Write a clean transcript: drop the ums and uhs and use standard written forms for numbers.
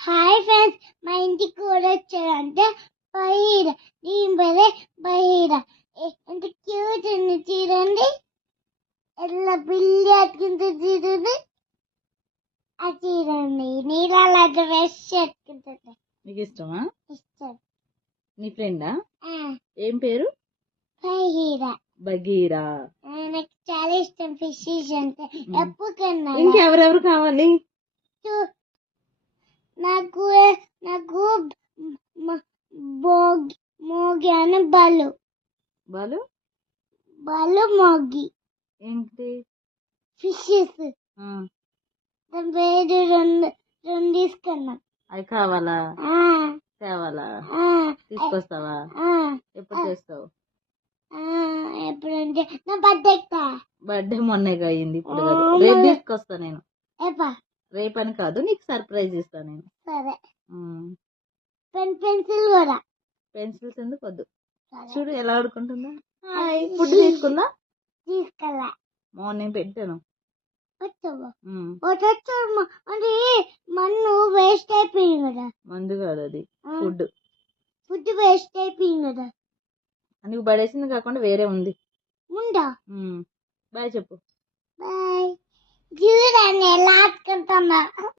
Hi friends, మా ఇంటికి కూడా వచ్చారంటే బహీర దీని పేరే బహీర. ఎంత క్యూట్ ఉంది చూడండి, ఎట్లా పిల్లి అట్టుకుంటుంది చూడండి. అది చూడండి, నీళ్ళ డ్రెస్ అట్టుకుంటుంది. నీకు ఇష్టమా? ఇష్టం. నీ ఫ్రెండా? ఆ, ఏం పేరు? బహీర. బగీరా. నాకు చాలా ఇష్టం ఫిషెస్ అంటే. ఎప్పుడన్నా ఇంకెవరెవరు కావాలి? నాకు నాకు మోగి అని బలు బాలు బలు మోగి ఏంటి? ఫిషెస్. ఆ, దాని పేరు రెండు రెండు తీసుకున్నాం. అవి కావాలా? ఆ, కావాలా? ఆ, తీసుకొస్తావా? ఆ, ఎప్పుడు చేస్తావు? ఆ, ఎప్పుడంటే నా బర్త్డే. బర్త్డే మొన్నేగా అయింది, ఇప్పుడు కాదు. రేపు తీసుకొస్తా నేను. ఎప్పా? రేపని కాదు, నీకు సర్ప్రైజ్ ఇస్తా నేను. సరే. ఉమ్. పెన్సిల్ కూడా. పెన్సిల్స్ ఎందుకు వద్దు, సరే. చూడు ఎలా ఆడుకుంటుందా. హాయ్, ఫుడ్ తీసుకుందా? తీసుకెళ్ళా. మార్నింగ్ పెట్టాను. వచ్చావా? ఉమ్. అంటే మన్ను వేస్ట్ అయిపోయింది కదా. మందు కాదు అది, ఫుడ్. ఫుడ్ వేస్ట్ అయిపోయింది కదా. నీకు పడేసింది కాకుండా వేరే ఉంది. ఉందా? బాయ్ చెప్పు. బాయ్. చూడండి ఎలా ఆడుకుంటున్నా.